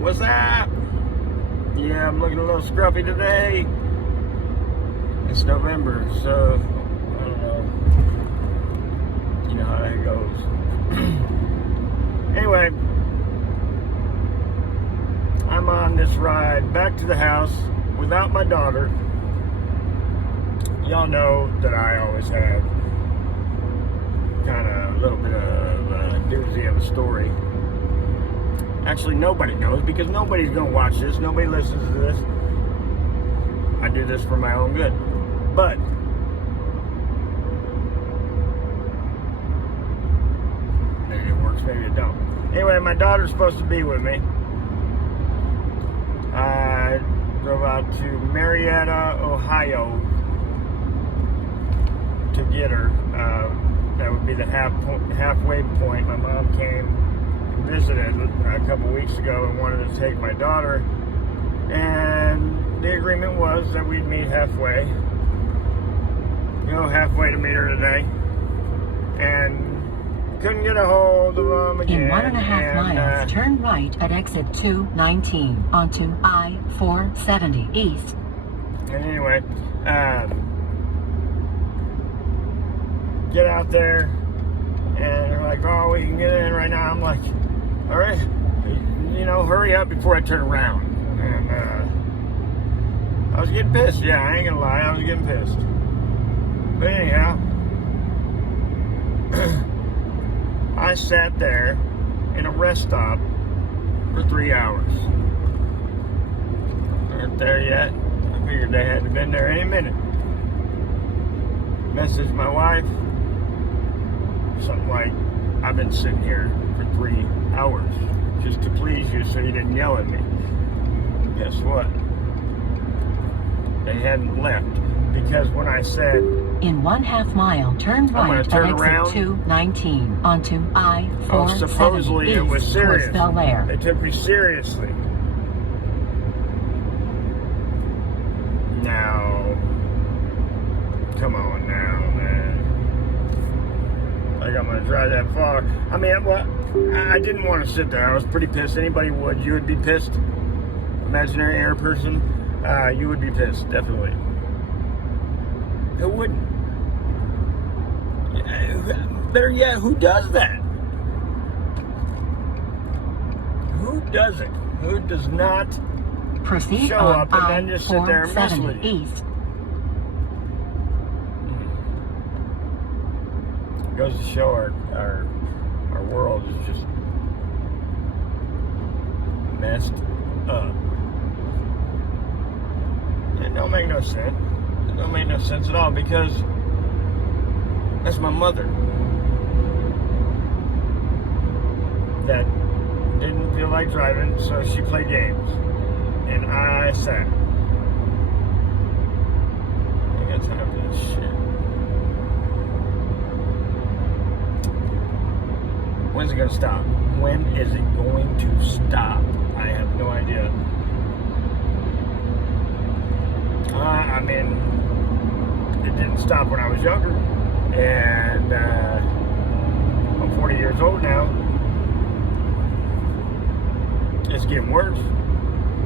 What's up? Yeah, I'm looking a little scruffy today. It's November, so I don't know. You know how that goes. Anyway, I'm on this ride back to the house without my daughter. Y'all know that I always have kind of a little bit of a doozy of a story. Actually, nobody knows because nobody's going to watch this. Nobody listens to this. I do this for my own good. But maybe it works, maybe it don't. Anyway, my daughter's supposed to be with me. I drove out to Marietta, Ohio to get her. That would be the halfway point. My mom came and visited a couple weeks ago and wanted to take my daughter. And the agreement was that we'd meet halfway. Halfway to meet her today. And couldn't get a hold of them again. In 1.5 miles, turn right at exit 219 onto I-470 East. And anyway, get out there, and they're like, oh, we can get in right now. I'm like, all right, hurry up before I turn around. And I was getting pissed. Yeah, I ain't gonna lie, I was getting pissed. But anyhow, I sat there in a rest stop for 3 hours. Weren't there yet. I figured they had to have been there any minute. Messaged my wife. Something like, I've been sitting here for 3 hours just to please you so you didn't yell at me. Guess what? They hadn't left. Because when I said, in 1/2 mile, turn right at exit 219 onto I-470 supposedly it was serious. Bel Air. They took me seriously. Now, come on now, man. Like I'm gonna drive that far. I mean, I didn't want to sit there. I was pretty pissed. Anybody would. You would be pissed. Imaginary air person. You would be pissed, definitely. Who wouldn't? Better yet, who does that? Who does it? Who does not proceed show on up and then just sit there and mess with you? East. It goes to show our world is just messed up. It don't make no sense. It don't make no sense at all because that's my mother that didn't feel like driving, so she played games. And I sat. I got time for this shit. When's it gonna stop? When is it going to stop? I have no idea. I mean, it didn't stop when I was younger, and I'm 40 years old now. It's getting worse.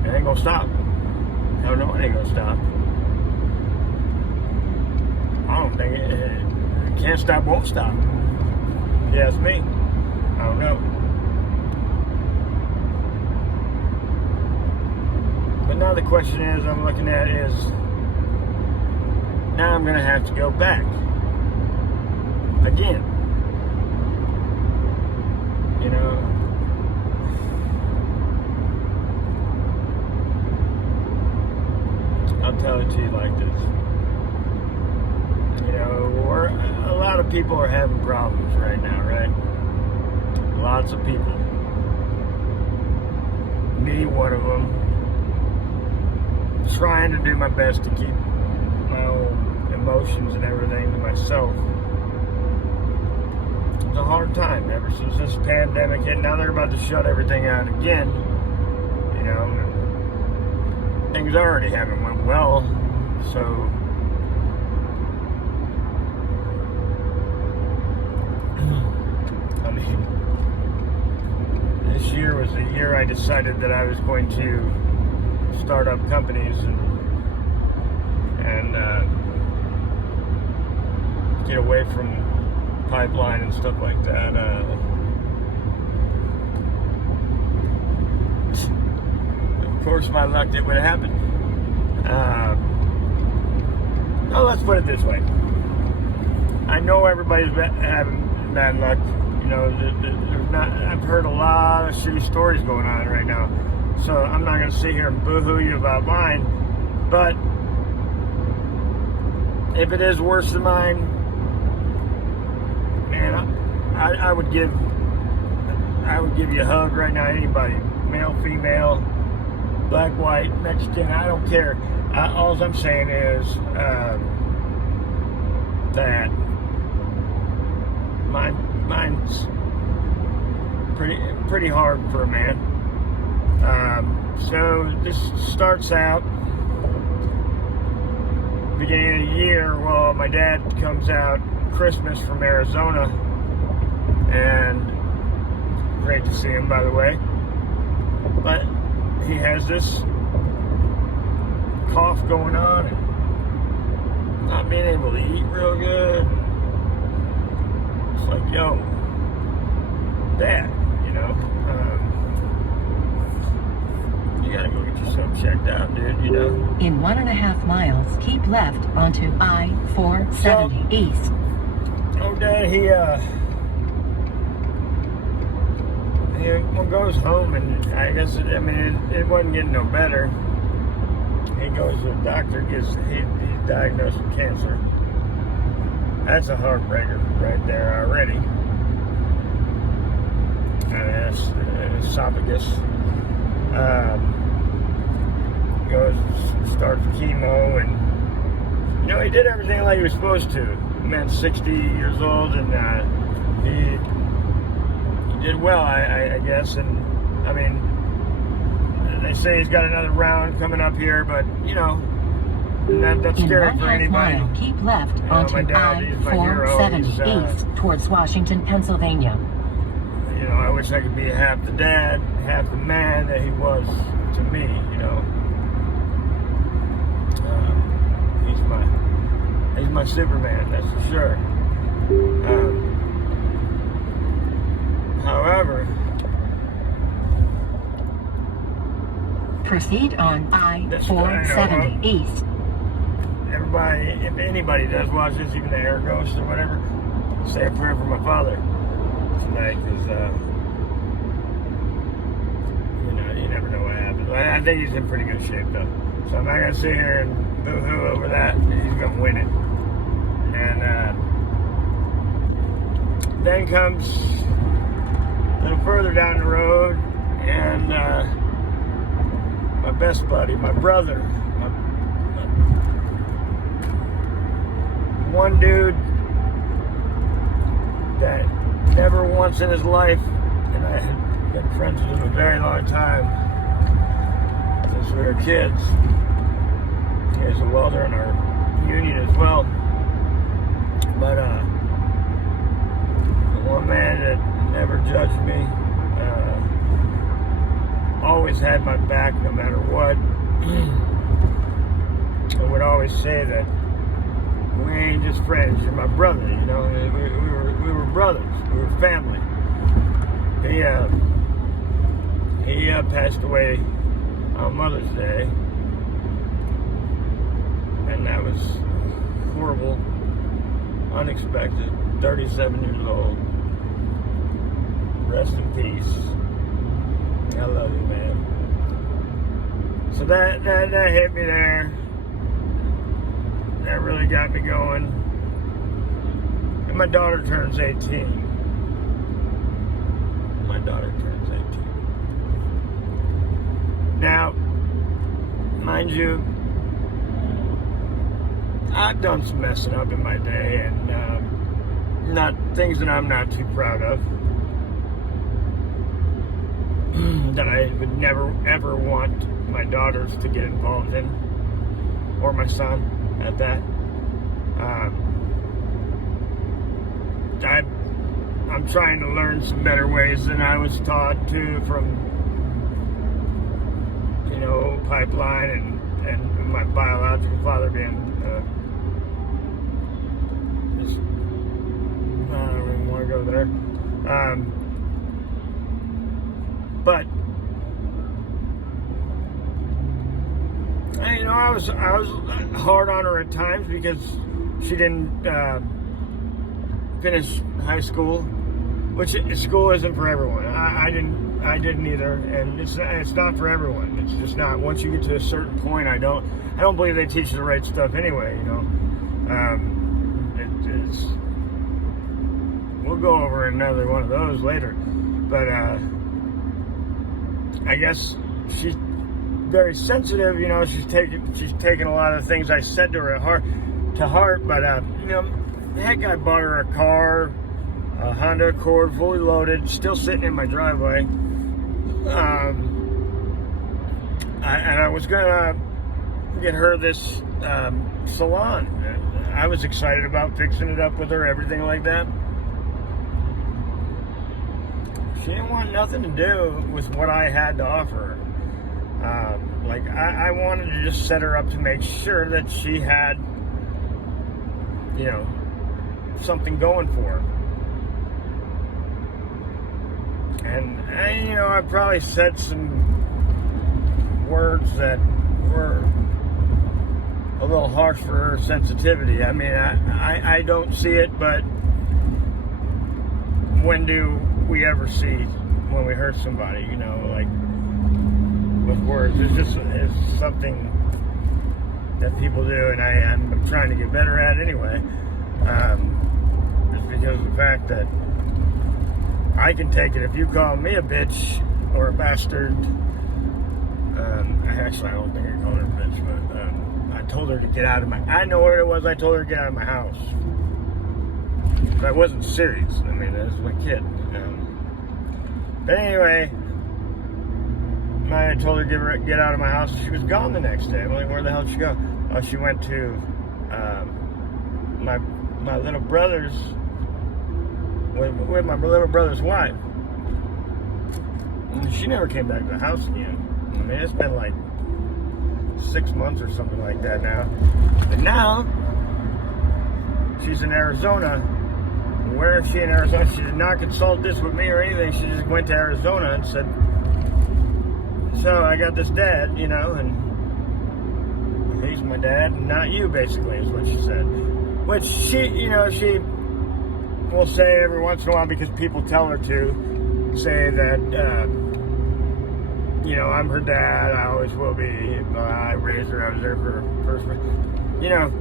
It ain't gonna stop. Hell no, it ain't gonna stop. I don't think it can't stop, won't stop. If you ask me, I don't know. But now the question is, I'm looking at is, now I'm going to have to go back again. I'll tell it to you like this. A lot of people are having problems right now, right? Lots of people. Me, one of them. Trying to do my best to keep my own emotions and everything to myself. It's a hard time ever since this pandemic hit. Now they're about to shut everything out again. Things already haven't went well, so I mean, this this year was the year I decided that I was going to start up companies and get away from pipeline and stuff like that. Of course, my luck, it would happen. Well, let's put it this way. I know everybody's having bad luck. You know, there's not. I've heard a lot of shitty stories going on right now. So I'm not going to sit here and boo-hoo you about mine. But if it is worse than mine, man, I would give you a hug right now. Anybody, male, female, black, white, Mexican, I don't care. All I'm saying is that mine's pretty hard for a man. So this starts out beginning of the year. Well, my dad comes out Christmas from Arizona, and great to see him, by the way. But he has this cough going on and not being able to eat real good. It's like, yo, Dad, you know, you gotta go get yourself checked out, dude, you know. In 1.5 miles, keep left onto I-470 East. Okay, he goes home, and I guess, it wasn't getting no better. He goes to the doctor, he's diagnosed with cancer. That's a heartbreaker right there already. That's esophagus. Starts chemo, and you know, he did everything like he was supposed to. Man's 60 years old, and he did well, I guess. And I mean, they say he's got another round coming up here, but you know, that's scary for anybody. Mile, keep left onto I-470 East towards Washington, Pennsylvania. You know, I wish I could be half the dad, half the man that he was to me, you know. He's my Superman, that's for sure. However, proceed on I-470 East. Everybody, if anybody does watch this, even the air ghost or whatever, say a prayer for my father tonight, because you know, you never know what happens. I think he's in pretty good shape though, so I'm not gonna sit here and boo-hoo over that. He's gonna win it. And then comes a little further down the road, and my best buddy, my brother, one dude that never once in his life, and I had been friends with him a very long time, since we were kids. He was a welder in our union as well. But the one man that never judged me, always had my back no matter what. I would always say that we ain't just friends, you're my brother, you know. We were brothers, we were family. He passed away on Mother's Day, and that was horrible, unexpected. 37 years old. Rest in peace. I love you, man. So that hit me there. That really got me going. And my daughter turns 18. My daughter turns 18. Now, mind you, I've done some messing up in my day, and not things that I'm not too proud of. That I would never ever want my daughters to get involved in, or my son at I'm trying to learn some better ways than I was taught to from, you know, pipeline and my biological father being just, I don't even want to go there. But you know, I was hard on her at times because she didn't finish high school, which school isn't for everyone. I didn't either, and it's not for everyone. It's just not. Once you get to a certain point, I don't believe they teach you the right stuff anyway. You know, it's we'll go over another one of those later, but I guess she's very sensitive. You know, she's taken a lot of things I said to her to heart. But you know, heck, I bought her a car, a Honda Accord, fully loaded, still sitting in my driveway. And I was gonna get her this salon. I was excited about fixing it up with her, everything like that. She didn't want nothing to do with what I had to offer her. Like, I wanted to just set her up to make sure that she had, you know, something going for her. And you know, I probably said some words that were a little harsh for her sensitivity. I mean, I don't see it, but when do we ever see when we hurt somebody, you know, like with words? It's something that people do, and I'm trying to get better at anyway. Just because of the fact that I can take it if you call me a bitch or a bastard. Actually, I don't think I called her a bitch, but I told her to get out of my... I know what it was. I told her to get out of my house. But I wasn't serious. I mean, that was my kid. But anyway, I told her to get out of my house. She was gone the next day. I'm like, where the hell did she go? Oh, she went to my little brother's... with my little brother's wife. And she never came back to the house again. I mean, it's been like 6 months or something like that now. But now, she's in Arizona. Where is she in Arizona? She did not consult this with me or anything. She just went to Arizona and said, so I got this dad, you know, and he's my dad, and not you, basically, is what she said. Which she, you know, she will say every once in a while, because people tell her to, say that, you know, I'm her dad, I always will be, I raised her, I was there for her first, you know,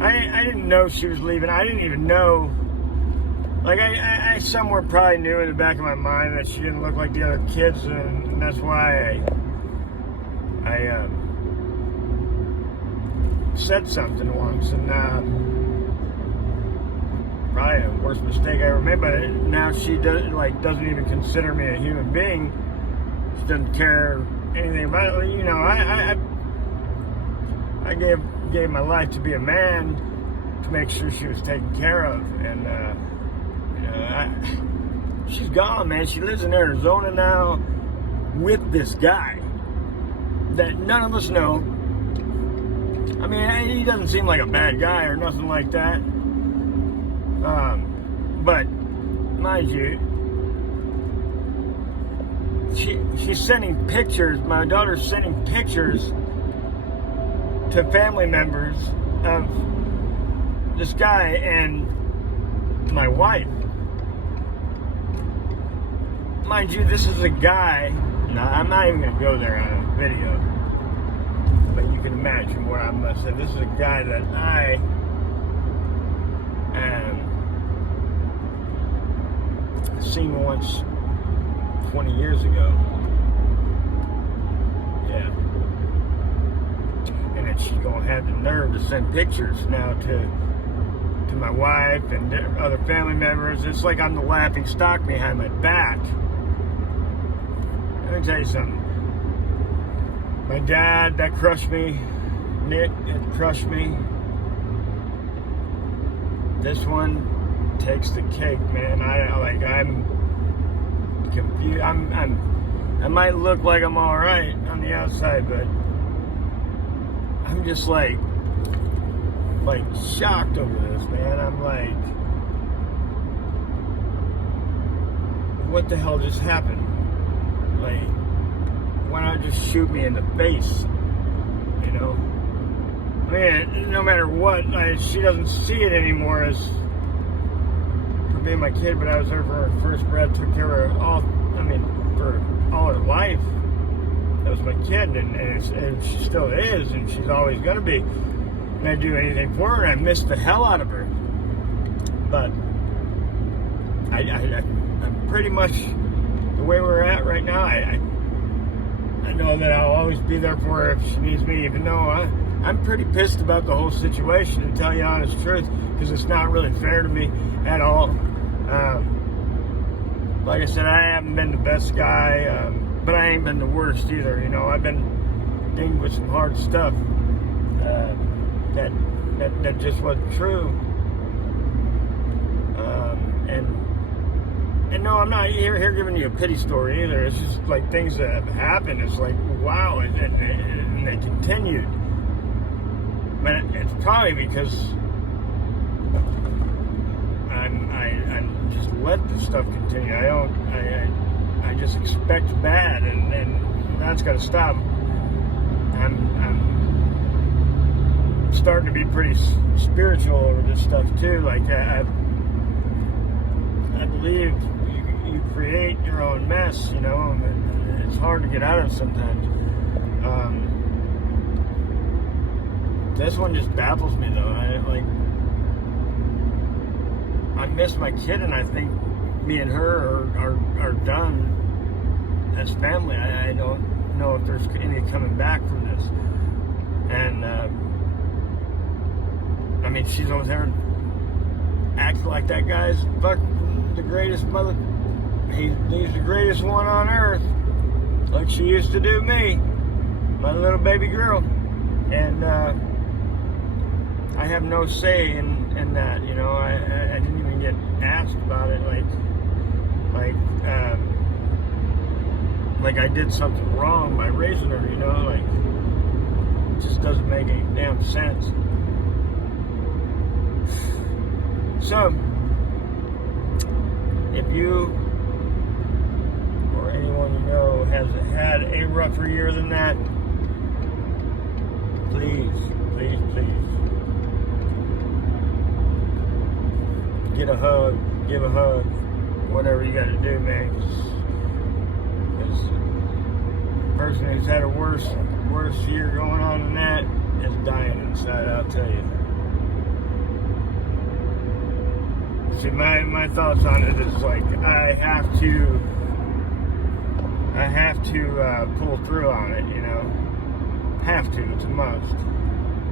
I didn't know she was leaving. I didn't even know, like, I somewhere probably knew in the back of my mind that she didn't look like the other kids, and that's why I said something once, and probably the worst mistake I ever made. But now she doesn't even consider me a human being. She doesn't care anything about it. You know, I gave my life to be a man to make sure she was taken care of, and you know, she's gone, man. She lives in Arizona now with this guy that none of us know. I mean, he doesn't seem like a bad guy or nothing like that. But mind you, she's sending pictures. My daughter's sending pictures to family members of this guy and my wife. Mind you, this is a guy. No, I'm not even going to go there on a video. But you can imagine what I must say. This is a guy that I seen once 20 years ago. Yeah. And then she's gonna have the nerve to send pictures now to my wife and other family members. It's like I'm the laughing stock behind my back. Let me tell you something. My dad, that crushed me. Nick, it crushed me. This one, takes the cake, man. I'm confused. I might look like I'm all right on the outside, but I'm just like shocked over this, man. I'm like, what the hell just happened? Like, why not just shoot me in the face? You know? I mean, no matter what, she doesn't see it anymore as for being my kid, but I was there for her first breath, took care of her for all her life. That was my kid, and she still is, and she's always going to be. And I'd do anything for her, and I miss the hell out of her. But I'm pretty much the way we're at right now. I know that I'll always be there for her if she needs me, even though I'm pretty pissed about the whole situation, to tell you the honest truth, because it's not really fair to me at all. Like I said, I haven't been the best guy, but I ain't been the worst either. You know, I've been dealing with some hard stuff that just wasn't true. And no, I'm not here giving you a pity story either. It's just like things that have happened. It's like, wow, and they continued. But it's probably because I'm just let this stuff continue. I just expect bad, and that's got to stop. I'm starting to be pretty spiritual over this stuff too. Like I believe you create your own mess, you know, and it's hard to get out of sometimes. This one just baffles me though. I miss my kid, and I think me and her are done as family. I don't know if there's any coming back from this. And I mean, she's over there acting like that guy's the greatest mother. He's the greatest one on earth, like she used to do me, my little baby girl. And I have no say in that, you know. I didn't even get asked about it, like I did something wrong by raising her, you know. Like, it just doesn't make any damn sense. So, if you or anyone you know has had a rougher year than that, please get a hug, give a hug, whatever you got to do, man. Because the person who's had a worse year going on than that is dying inside, I'll tell you. See, my thoughts on it is like, I have to pull through on it, you know. Have to, it's a must.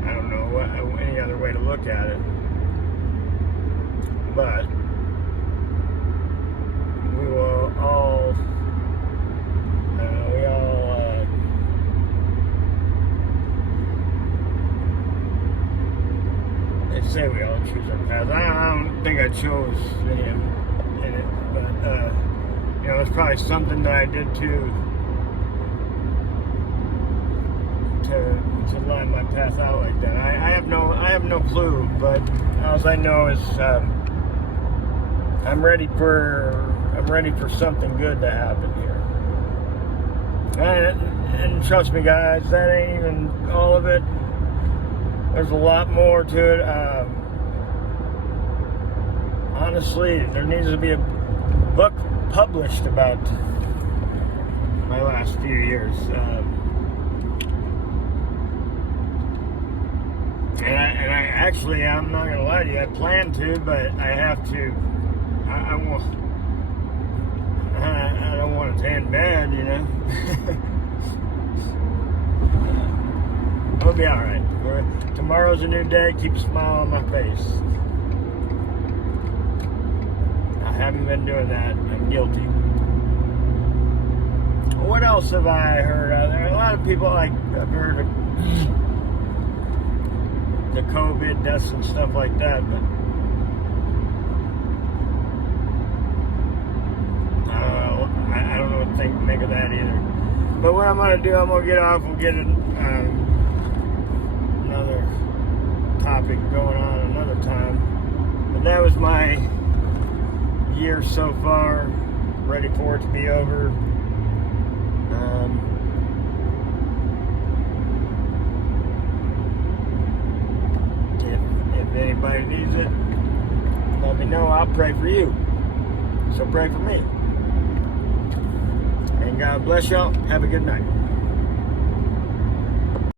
I don't know any other way to look at it. But we will all, they say we all choose our paths. I don't think I chose any of it, but you know, it's probably something that I did to line my path out like that. I have no clue, but all I know is I'm ready for something good to happen here. And trust me, guys, that ain't even all of it. There's a lot more to it. Honestly, there needs to be a book published about my last few years. And I actually, I'm not gonna lie to you, I plan to, but I have to. I don't want it to end bad, you know. It'll be all right. Tomorrow's a new day. Keep a smile on my face. I haven't been doing that. I'm guilty. What else have I heard out there? A lot of people, like, I've heard of the COVID deaths and stuff like that, but to make of that either. But what I'm going to do, I'm going to get off. We'll get another topic going on another time. But that was my year so far. Ready for it to be over. If anybody needs it, let me know. I'll pray for you. So pray for me. And God bless y'all. Have a good night.